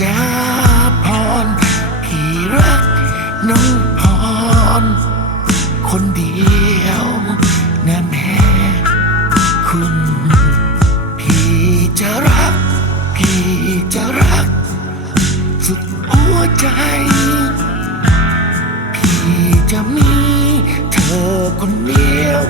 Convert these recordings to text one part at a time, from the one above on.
จาพร พี่รักน้องพร คนเดียวนะแม่คุณ พี่จะรัก พี่จะรัก สุดหัวใจ พี่จะมีเธอคนเดียว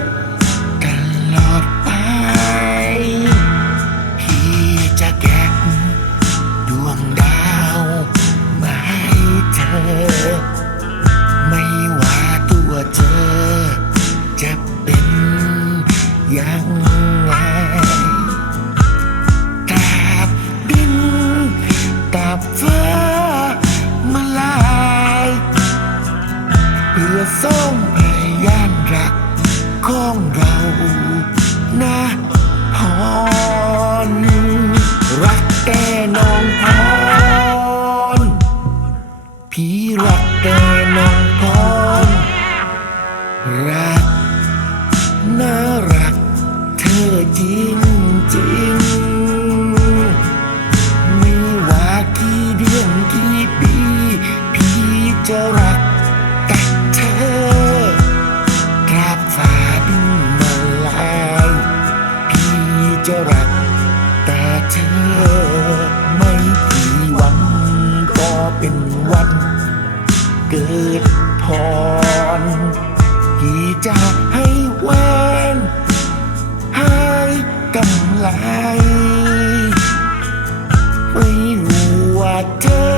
เพื่อส่งพยานรักของเรานะพรรักแต่น้องพรพี่รักแต่น้องพรรักน่ารักเธอจริงจริงไม่ว่ากี่เดือนกี่ปี พี่จะรัก ไลไม่รู้ว่าเธอ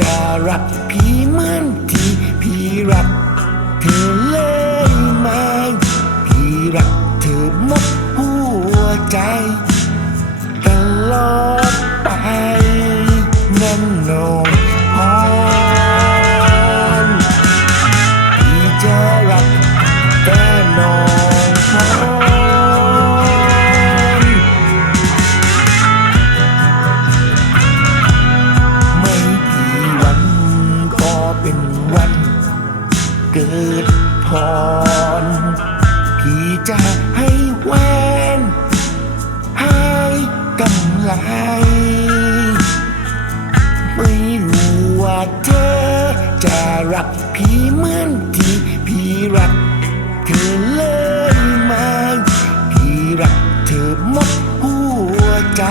จะรักพี่เหมือนที่พี่รักเธอเลย เกิดพรพี่จะให้แหวนให้กำไลไม่รู้ว่าเธอจะรักพี่เหมือนที่พี่รักเธอเลยไหมพี่รักเธอหมดหัวใจ